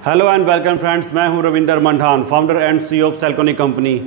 Hello and welcome friends, मैं हूं Ravinder Mandan, founder and CEO of Selcronic company.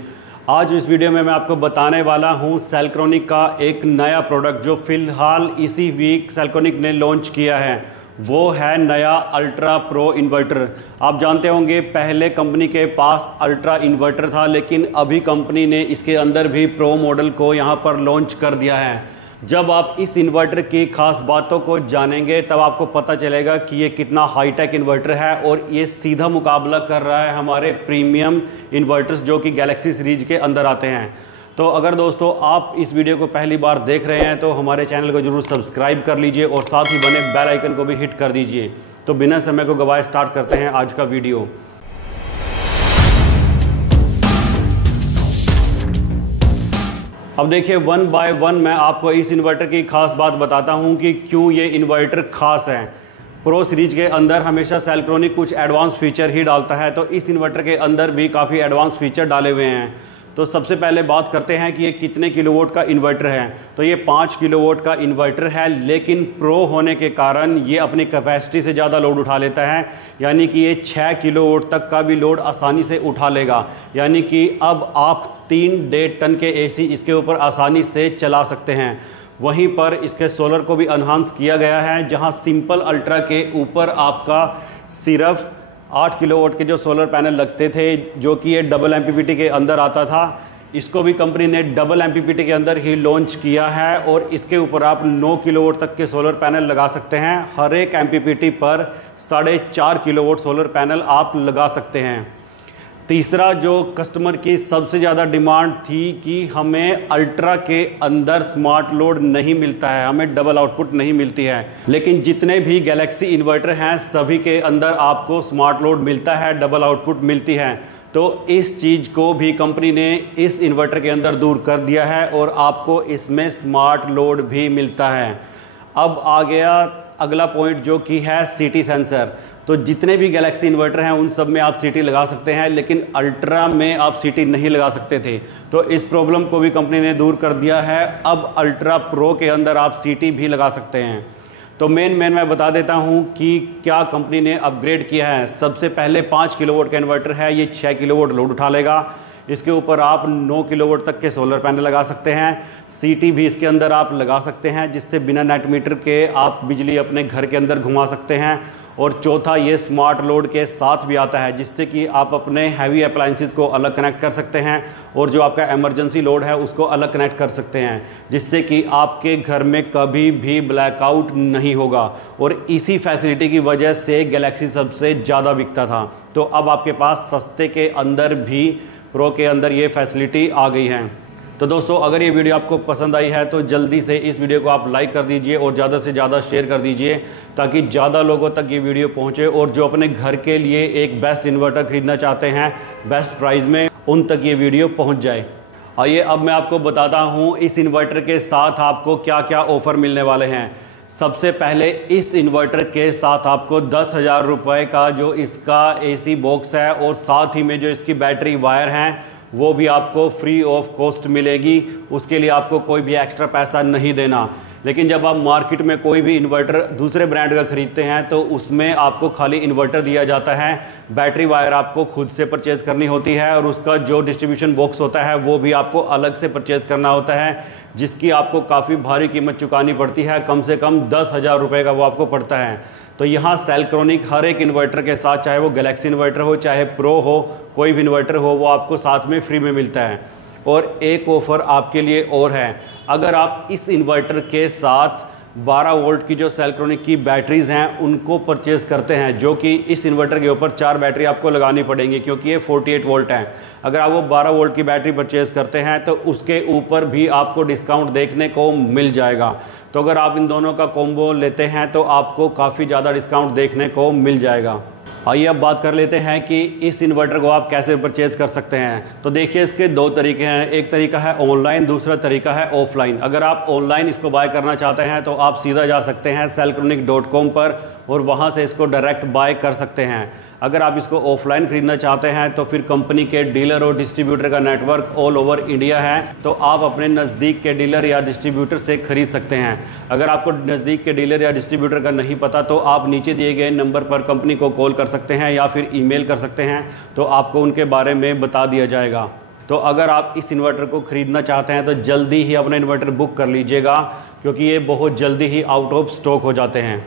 आज इस वीडियो में मैं आपको बताने वाला हूं सेलक्रोनिक का एक नया प्रोडक्ट जो फ़िलहाल इसी वीक सेलक्रोनिक ने लॉन्च किया है। वो है नया अल्ट्रा प्रो इन्वर्टर। आप जानते होंगे पहले कंपनी के पास अल्ट्रा इन्वर्टर था, लेकिन अभी कंपनी ने इसके अंदर भी प्रो मॉडल को यहाँ पर लॉन्च कर दिया है। जब आप इस इन्वर्टर की खास बातों को जानेंगे तब आपको पता चलेगा कि ये कितना हाईटेक इन्वर्टर है और ये सीधा मुकाबला कर रहा है हमारे प्रीमियम इन्वर्टर्स जो कि गैलेक्सी सीरीज के अंदर आते हैं। तो अगर दोस्तों आप इस वीडियो को पहली बार देख रहे हैं तो हमारे चैनल को जरूर सब्सक्राइब कर लीजिए और साथ ही बने बेल आइकन को भी हिट कर दीजिए। तो बिना समय को गवाए स्टार्ट करते हैं आज का वीडियो। अब देखिए, वन बाय वन मैं आपको इस इन्वर्टर की खास बात बताता हूं कि क्यों ये इन्वर्टर खास है। प्रो सीरीज के अंदर हमेशा सेलक्रोनिक कुछ एडवांस फीचर ही डालता है, तो इस इन्वर्टर के अंदर भी काफ़ी एडवांस फीचर डाले हुए हैं। तो सबसे पहले बात करते हैं कि ये कितने किलोवाट का इन्वर्टर है। तो ये 5 किलोवाट का इन्वर्टर है, लेकिन प्रो होने के कारण ये अपनी कैपेसिटी से ज़्यादा लोड उठा लेता है, यानी कि ये 6 किलोवाट तक का भी लोड आसानी से उठा लेगा। यानी कि अब आप 3.5 टन के एसी इसके ऊपर आसानी से चला सकते हैं। वहीं पर इसके सोलर को भी एनहांस किया गया है, जहां सिंपल अल्ट्रा के ऊपर आपका सिर्फ 8 किलोवाट के जो सोलर पैनल लगते थे, जो कि ये डबल एमपीपीटी के अंदर आता था, इसको भी कंपनी ने डबल एमपीपीटी के अंदर ही लॉन्च किया है और इसके ऊपर आप 9 किलोवाट तक के सोलर पैनल लगा सकते हैं। हर एक एमपीपीटी पर 4.5 किलोवाट सोलर पैनल आप लगा सकते हैं। तीसरा, जो कस्टमर की सबसे ज़्यादा डिमांड थी कि हमें अल्ट्रा के अंदर स्मार्ट लोड नहीं मिलता है, हमें डबल आउटपुट नहीं मिलती है, लेकिन जितने भी गैलेक्सी इन्वर्टर हैं सभी के अंदर आपको स्मार्ट लोड मिलता है, डबल आउटपुट मिलती है। तो इस चीज़ को भी कंपनी ने इस इन्वर्टर के अंदर दूर कर दिया है और आपको इसमें स्मार्ट लोड भी मिलता है। अब आ गया अगला पॉइंट, जो कि है सिटी सेंसर। तो जितने भी गैलेक्सी इन्वर्टर हैं उन सब में आप सीटी लगा सकते हैं, लेकिन अल्ट्रा में आप सीटी नहीं लगा सकते थे। तो इस प्रॉब्लम को भी कंपनी ने दूर कर दिया है। अब अल्ट्रा प्रो के अंदर आप सीटी भी लगा सकते हैं। तो मेन मैं बता देता हूं कि क्या कंपनी ने अपग्रेड किया है। सबसे पहले 5 किलोवाट का इन्वर्टर है, ये 6 किलोवाट लोड उठा लेगा। इसके ऊपर आप 9 किलोवाट तक के सोलर पैनल लगा सकते हैं। सीटी भी इसके अंदर आप लगा सकते हैं, जिससे बिना नेट मीटर के आप बिजली अपने घर के अंदर घुमा सकते हैं। और चौथा, ये स्मार्ट लोड के साथ भी आता है, जिससे कि आप अपने हैवी अप्लायंसेस को अलग कनेक्ट कर सकते हैं और जो आपका इमरजेंसी लोड है उसको अलग कनेक्ट कर सकते हैं, जिससे कि आपके घर में कभी भी ब्लैकआउट नहीं होगा। और इसी फैसिलिटी की वजह से गैलेक्सी सबसे ज़्यादा बिकता था। तो अब आपके पास सस्ते के अंदर भी प्रो के अंदर ये फैसिलिटी आ गई है। तो दोस्तों, अगर ये वीडियो आपको पसंद आई है तो जल्दी से इस वीडियो को आप लाइक कर दीजिए और ज़्यादा से ज़्यादा शेयर कर दीजिए, ताकि ज़्यादा लोगों तक ये वीडियो पहुंचे और जो अपने घर के लिए एक बेस्ट इन्वर्टर खरीदना चाहते हैं बेस्ट प्राइस में, उन तक ये वीडियो पहुंच जाए। आइए अब मैं आपको बताता हूँ इस इन्वर्टर के साथ आपको क्या क्या ऑफ़र मिलने वाले हैं। सबसे पहले, इस इन्वर्टर के साथ आपको 10,000 रुपये का जो इसका एसी बॉक्स है और साथ ही में जो इसकी बैटरी वायर हैं वो भी आपको फ्री ऑफ कॉस्ट मिलेगी। उसके लिए आपको कोई भी एक्स्ट्रा पैसा नहीं देना। लेकिन जब आप मार्केट में कोई भी इन्वर्टर दूसरे ब्रांड का खरीदते हैं तो उसमें आपको खाली इन्वर्टर दिया जाता है, बैटरी वायर आपको खुद से परचेज करनी होती है और उसका जो डिस्ट्रीब्यूशन बॉक्स होता है वो भी आपको अलग से परचेज करना होता है, जिसकी आपको काफ़ी भारी कीमत चुकानी पड़ती है। कम से कम 10,000 रुपये का वो आपको पड़ता है। तो यहाँ सेलक्रोनिक हर एक इन्वर्टर के साथ, चाहे वो गैलेक्सी इन्वर्टर हो चाहे प्रो हो, कोई भी इन्वर्टर हो, वो आपको साथ में फ्री में मिलता है। और एक ऑफ़र आपके लिए और है, अगर आप इस इन्वर्टर के साथ 12 वोल्ट की जो सेलक्रोनिक की बैटरीज़ हैं उनको परचेज़ करते हैं, जो कि इस इन्वर्टर के ऊपर 4 बैटरी आपको लगानी पड़ेंगी क्योंकि ये 48 वोल्ट है। अगर आप वो 12 वोल्ट की बैटरी परचेज़ करते हैं तो उसके ऊपर भी आपको डिस्काउंट देखने को मिल जाएगा। तो अगर आप इन दोनों का कॉम्बो लेते हैं तो आपको काफ़ी ज़्यादा डिस्काउंट देखने को मिल जाएगा। आइए अब बात कर लेते हैं कि इस इन्वर्टर को आप कैसे परचेज़ कर सकते हैं। तो देखिए, इसके 2 तरीके हैं। एक तरीका है ऑनलाइन, दूसरा तरीका है ऑफलाइन। अगर आप ऑनलाइन इसको बाय करना चाहते हैं तो आप सीधा जा सकते हैं सेलक्रोनिक.com पर और वहाँ से इसको डायरेक्ट बाय कर सकते हैं। अगर आप इसको ऑफलाइन ख़रीदना चाहते हैं तो फिर कंपनी के डीलर और डिस्ट्रीब्यूटर का नेटवर्क ऑल ओवर इंडिया है, तो आप अपने नज़दीक के डीलर या डिस्ट्रीब्यूटर से ख़रीद सकते हैं। अगर आपको नज़दीक के डीलर या डिस्ट्रीब्यूटर का नहीं पता तो आप नीचे दिए गए नंबर पर कंपनी को कॉल कर सकते हैं या फिर ईमेल कर सकते हैं, तो आपको उनके बारे में बता दिया जाएगा। तो अगर आप इस इन्वर्टर को ख़रीदना चाहते हैं तो जल्दी ही अपना इन्वर्टर बुक कर लीजिएगा, क्योंकि ये बहुत जल्दी ही आउट ऑफ स्टॉक हो जाते हैं।